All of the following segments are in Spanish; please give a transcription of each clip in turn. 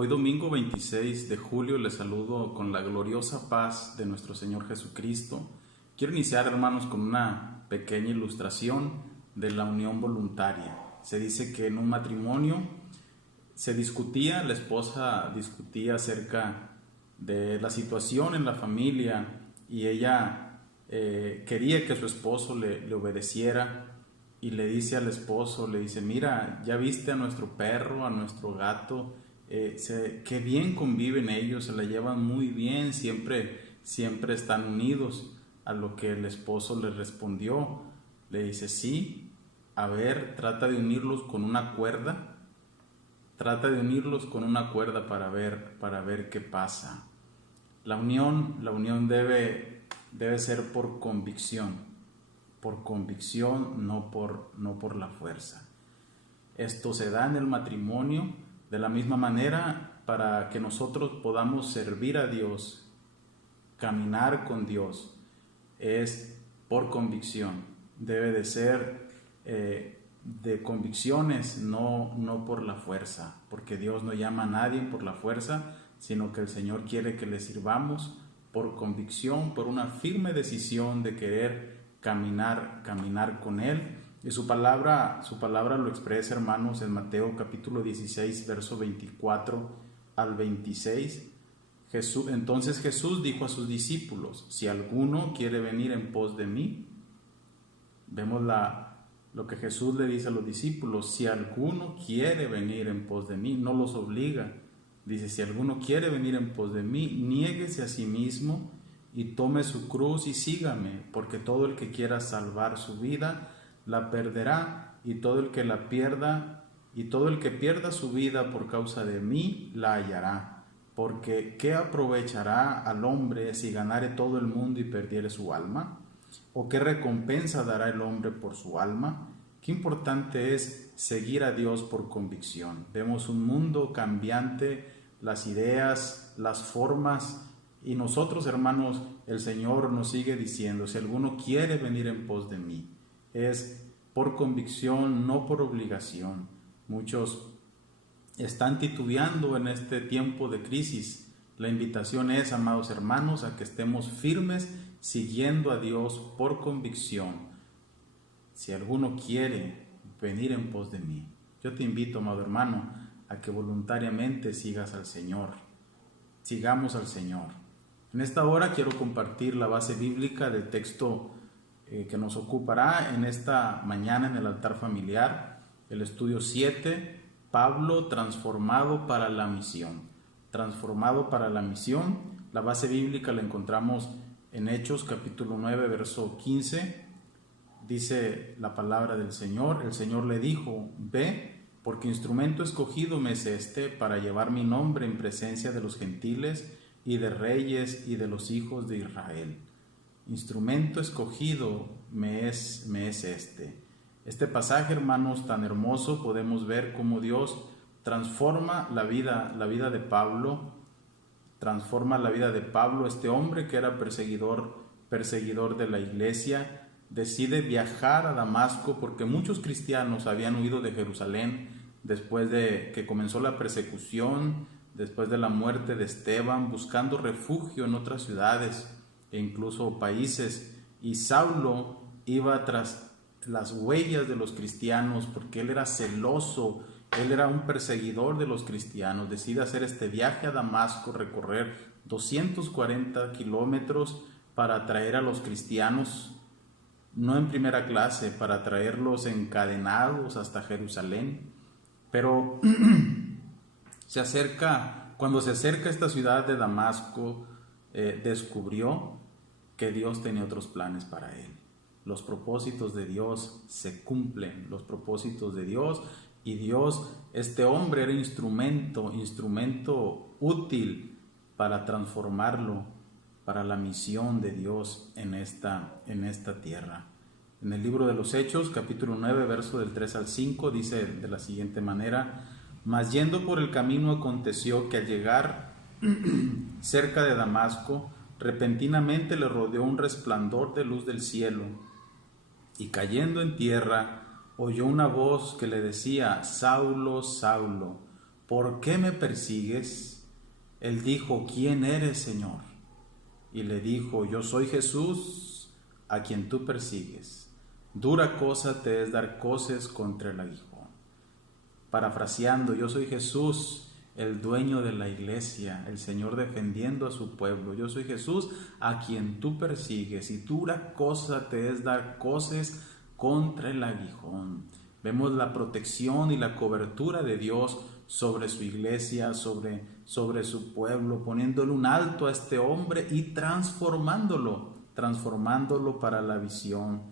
Hoy domingo 26 de julio les saludo con la gloriosa paz de nuestro Señor Jesucristo. Quiero iniciar, hermanos, con una pequeña ilustración de la unión voluntaria. Se dice que en un matrimonio la esposa discutía acerca de la situación en la familia y ella quería que su esposo le obedeciera y le dice al esposo, le dice: mira, ya viste a nuestro perro, a nuestro gato, qué bien conviven ellos, se la llevan muy bien, siempre están unidos. A lo que el esposo le respondió, le dice: sí, a ver, trata de unirlos con una cuerda, para ver qué pasa. La unión debe ser por convicción, no por la fuerza. Esto se da en el matrimonio de la misma manera. Para que nosotros podamos servir a Dios, caminar con Dios, es por convicción. Debe de ser de convicciones, no por la fuerza, porque Dios no llama a nadie por la fuerza, sino que el Señor quiere que le sirvamos por convicción, por una firme decisión de querer caminar con Él. Y su palabra lo expresa, hermanos, en Mateo 16, verso 24 al 26. Entonces Jesús dijo a sus discípulos: si alguno quiere venir en pos de mí. Vemos lo que Jesús le dice a los discípulos: si alguno quiere venir en pos de mí, no los obliga. Dice: si alguno quiere venir en pos de mí, niéguese a sí mismo y tome su cruz y sígame, porque todo el que quiera salvar su vida la perderá, y todo el que pierda su vida por causa de mí la hallará. Porque ¿qué aprovechará al hombre si ganare todo el mundo y perdiere su alma? ¿O qué recompensa dará el hombre por su alma? Qué importante es seguir a Dios por convicción. Vemos un mundo cambiante, las ideas, las formas, y nosotros, hermanos, el Señor nos sigue diciendo: si alguno quiere venir en pos de mí. Es por convicción, no por obligación. Muchos están titubeando en este tiempo de crisis. La invitación es, amados hermanos, a que estemos firmes siguiendo a Dios por convicción. Si alguno quiere venir en pos de mí. Yo te invito, amado hermano, a que voluntariamente sigas al Señor. Sigamos al Señor. En esta hora quiero compartir la base bíblica del texto que nos ocupará en esta mañana en el altar familiar. El estudio 7, Pablo transformado para la misión. Transformado para la misión. La base bíblica la encontramos en Hechos capítulo 9, verso 15. Dice la palabra del Señor: el Señor le dijo: ve, porque instrumento escogido me es este para llevar mi nombre en presencia de los gentiles y de reyes y de los hijos de Israel. Instrumento escogido me es este. Este pasaje, hermanos, tan hermoso, podemos ver cómo Dios transforma la vida de Pablo. Transforma la vida de Pablo, este hombre que era perseguidor de la iglesia. Decide viajar a Damasco porque muchos cristianos habían huido de Jerusalén después de que comenzó la persecución, después de la muerte de Esteban, buscando refugio en otras ciudades e incluso países. Y Saulo iba tras las huellas de los cristianos porque él era celoso, él era un perseguidor de los cristianos. Decide hacer este viaje a Damasco, recorrer 240 kilómetros para traer a los cristianos, no en primera clase, para traerlos encadenados hasta Jerusalén. Pero cuando se acerca a esta ciudad de Damasco, descubrió que Dios tenía otros planes para él. Los propósitos de Dios se cumplen, los propósitos de Dios, y Dios, este hombre era instrumento útil para transformarlo para la misión de Dios en esta tierra. En el libro de los Hechos, capítulo 9, verso del 3 al 5, dice de la siguiente manera: mas yendo por el camino aconteció que al llegar cerca de Damasco, repentinamente le rodeó un resplandor de luz del cielo, y cayendo en tierra oyó una voz que le decía: Saulo, Saulo, ¿por qué me persigues? Él dijo, ¿quién eres, Señor? Y le dijo, yo soy Jesús, a quien tú persigues. Dura cosa te es dar coces contra el aguijón. Parafraseando, yo soy Jesús, el dueño de la iglesia, el Señor defendiendo a su pueblo. Yo soy Jesús, a quien tú persigues, y dura cosa te es dar coces contra el aguijón. Vemos la protección y la cobertura de Dios sobre su iglesia, sobre su pueblo, poniéndole un alto a este hombre y transformándolo para la visión.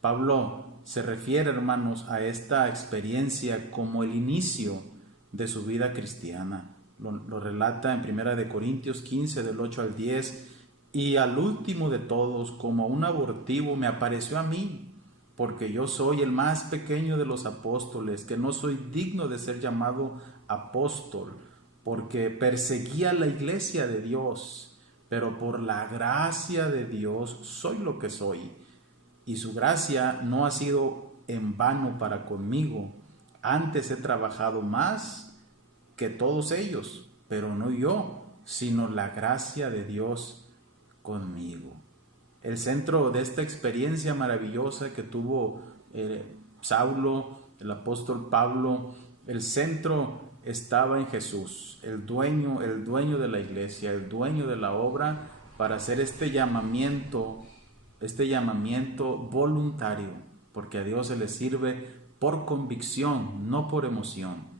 Pablo se refiere, hermanos, a esta experiencia como el inicio de su vida cristiana. Lo relata en 1 Corintios 15, del 8 al 10, y al último de todos, como un abortivo, me apareció a mí, porque yo soy el más pequeño de los apóstoles, que no soy digno de ser llamado apóstol, porque perseguía la iglesia de Dios, pero por la gracia de Dios soy lo que soy. Y su gracia no ha sido en vano para conmigo. Antes he trabajado más que todos ellos, pero no yo, sino la gracia de Dios conmigo. El centro de esta experiencia maravillosa que tuvo Saulo, el apóstol Pablo, el centro estaba en Jesús, el dueño de la iglesia, el dueño de la obra, para hacer este llamamiento voluntario, porque a Dios se le sirve por convicción, no por emoción.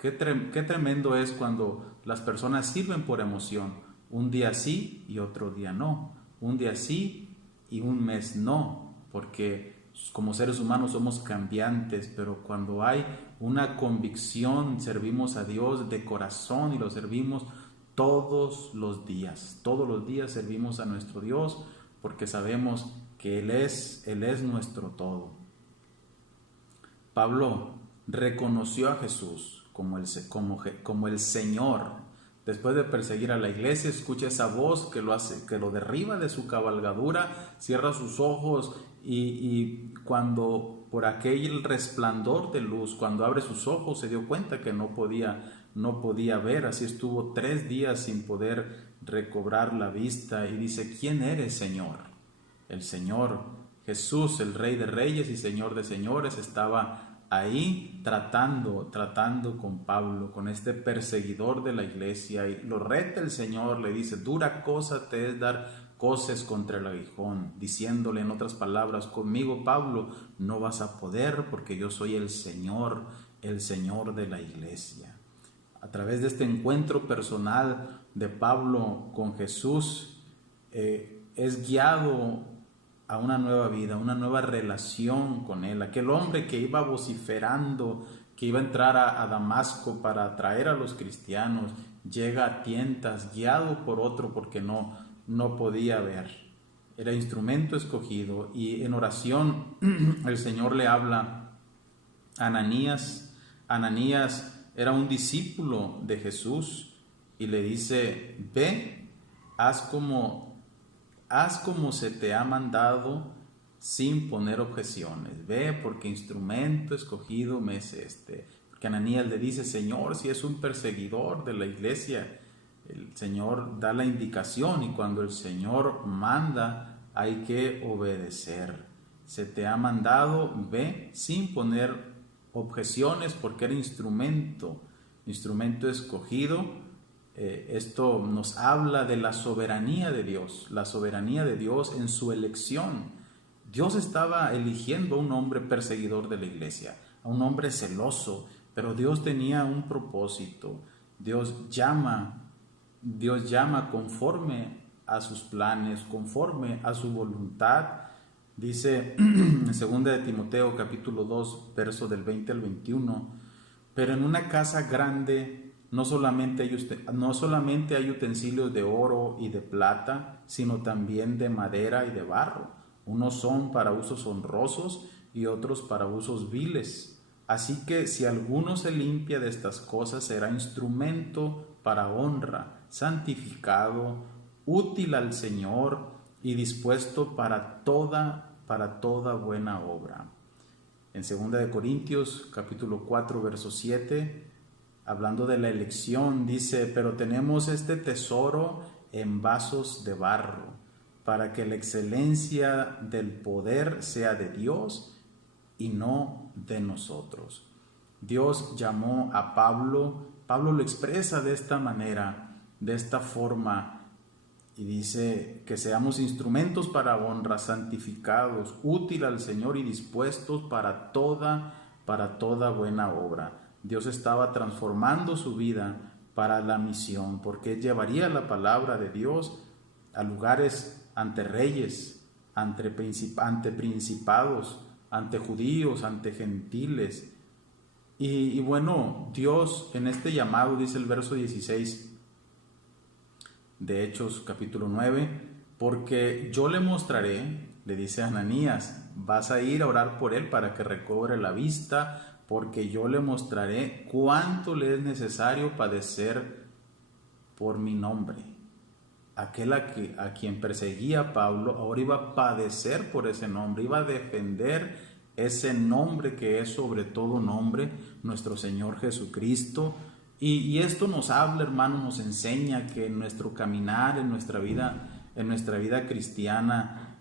Qué tremendo es cuando las personas sirven por emoción, un día sí y otro día no, un día sí y un mes no, porque como seres humanos somos cambiantes, pero cuando hay una convicción, servimos a Dios de corazón y lo servimos todos los días servimos a nuestro Dios, porque sabemos que Él es nuestro todo. Pablo reconoció a Jesús como el Señor. Después de perseguir a la iglesia, escucha esa voz que lo derriba de su cabalgadura, cierra sus ojos y cuando por aquel resplandor de luz, cuando abre sus ojos, se dio cuenta que no podía ver. Así estuvo 3 días sin poder recobrar la vista y dice, ¿quién eres, Señor? El Señor Jesús, el Rey de Reyes y Señor de Señores, estaba ahí tratando con Pablo, con este perseguidor de la iglesia, y lo reta el Señor, le dice, dura cosa te es dar coces contra el aguijón, diciéndole en otras palabras, conmigo, Pablo, no vas a poder, porque yo soy el Señor de la iglesia. A través de este encuentro personal de Pablo con Jesús, es guiado a una nueva vida, una nueva relación con Él. Aquel hombre que iba vociferando, que iba a entrar a Damasco para atraer a los cristianos, llega a tientas, guiado por otro porque no podía ver. Era instrumento escogido, y en oración el Señor le habla a Ananías. Ananías era un discípulo de Jesús y le dice, ve, haz como se te ha mandado sin poner objeciones. Ve, porque instrumento escogido me es este. Porque Ananías le dice, Señor, si es un perseguidor de la iglesia, el Señor da la indicación, y cuando el Señor manda hay que obedecer. Se te ha mandado, ve sin poner objeciones, porque era instrumento escogido. Esto nos habla de la soberanía de Dios en su elección. Dios estaba eligiendo a un hombre perseguidor de la iglesia, a un hombre celoso, pero Dios tenía un propósito. Dios llama conforme a sus planes, conforme a su voluntad. Dice en 2 de Timoteo capítulo 2, verso del 20 al 21, pero en una casa grande no solamente hay utensilios de oro y de plata, sino también de madera y de barro. Unos son para usos honrosos y otros para usos viles. Así que si alguno se limpia de estas cosas, será instrumento para honra, santificado, útil al Señor y dispuesto para toda buena obra. En 2 de Corintios capítulo 4, verso 7, hablando de la elección, dice: pero tenemos este tesoro en vasos de barro, para que la excelencia del poder sea de Dios y no de nosotros. Dios llamó a Pablo, Pablo lo expresa de esta manera, de esta forma, y dice que seamos instrumentos para honra, santificados, útil al Señor y dispuestos para toda buena obra. Dios estaba transformando su vida para la misión, porque llevaría la palabra de Dios a lugares, ante reyes, ante principados, ante judíos, ante gentiles. Y bueno, Dios en este llamado, dice el verso 16 de Hechos capítulo 9, porque yo le mostraré, le dice a Ananías, vas a ir a orar por él para que recobre la vista, porque yo le mostraré cuánto le es necesario padecer por mi nombre. Aquel a quien perseguía Pablo ahora iba a padecer por ese nombre, iba a defender ese nombre que es sobre todo nombre, nuestro Señor Jesucristo. Y esto nos habla, hermano, nos enseña que en nuestro caminar, en nuestra vida cristiana,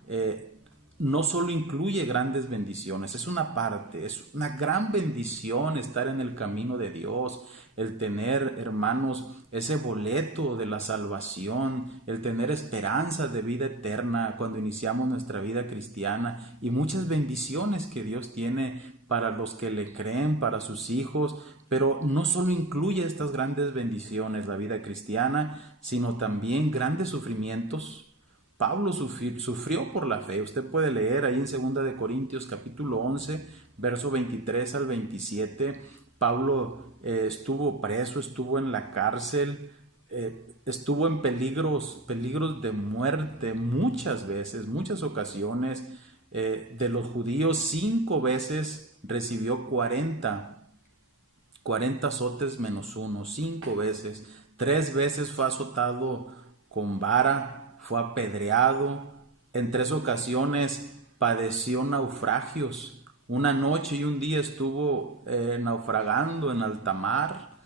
no solo incluye grandes bendiciones, es una parte, es una gran bendición estar en el camino de Dios, el tener, hermanos, ese boleto de la salvación, el tener esperanzas de vida eterna cuando iniciamos nuestra vida cristiana, y muchas bendiciones que Dios tiene para los que le creen, para sus hijos. Pero no solo incluye estas grandes bendiciones la vida cristiana, sino también grandes sufrimientos. Pablo sufrió por la fe. Usted puede leer ahí en 2 de Corintios capítulo 11, verso 23 al 27. Pablo estuvo preso, estuvo en la cárcel, estuvo en peligros de muerte muchas veces, muchas ocasiones. De los judíos 5 veces recibió 40 azotes menos 1, 5 veces. 3 veces fue azotado con vara, fue apedreado. En 3 ocasiones padeció naufragios. Una noche y un día estuvo naufragando en alta mar.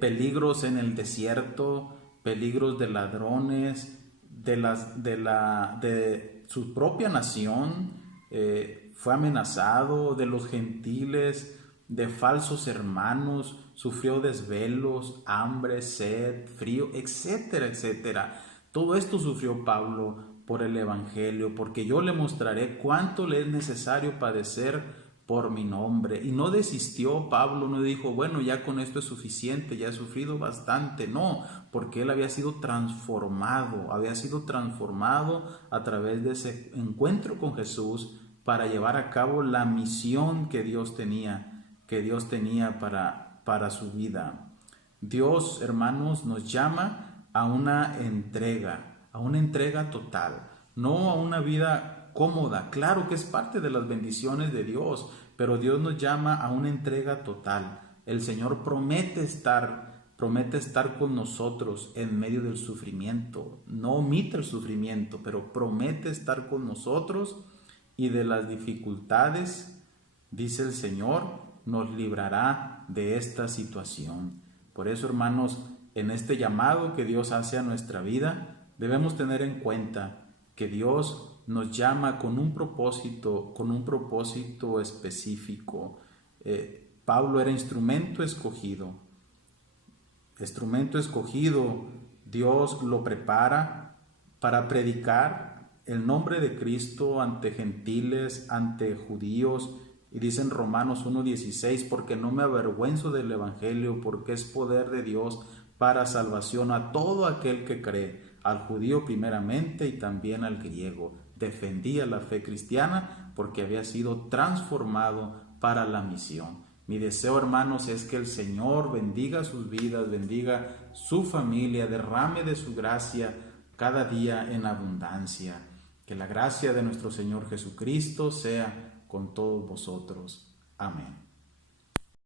Peligros en el desierto, peligros de ladrones, de su propia nación. Fue amenazado, de los gentiles, de falsos hermanos, sufrió desvelos, hambre, sed, frío, etcétera, etcétera. Todo esto sufrió Pablo por el Evangelio, porque yo le mostraré cuánto le es necesario padecer por mi nombre. Y no desistió Pablo, no dijo, bueno, ya con esto es suficiente, ya he sufrido bastante. No, porque él había sido transformado a través de ese encuentro con Jesús para llevar a cabo la misión que Dios tenía para su vida. Dios, hermanos, nos llama a una entrega total, no a una vida cómoda. Claro que es parte de las bendiciones de Dios, pero Dios nos llama a una entrega total. El Señor promete estar con nosotros en medio del sufrimiento. No omite el sufrimiento, pero promete estar con nosotros, y de las dificultades, dice el Señor, nos librará de esta situación. Por eso, hermanos, en este llamado que Dios hace a nuestra vida, debemos tener en cuenta que Dios nos llama con un propósito específico. Pablo era instrumento escogido. Dios lo prepara para predicar el nombre de Cristo ante gentiles, ante judíos. Y dice en Romanos 1:16, porque no me avergüenzo del Evangelio, porque es poder de Dios para salvación a todo aquel que cree, al judío primeramente y también al griego. Defendía la fe cristiana porque había sido transformado para la misión. Mi deseo, hermanos, es que el Señor bendiga sus vidas, bendiga su familia, derrame de su gracia cada día en abundancia. Que la gracia de nuestro Señor Jesucristo sea con todos vosotros. Amén.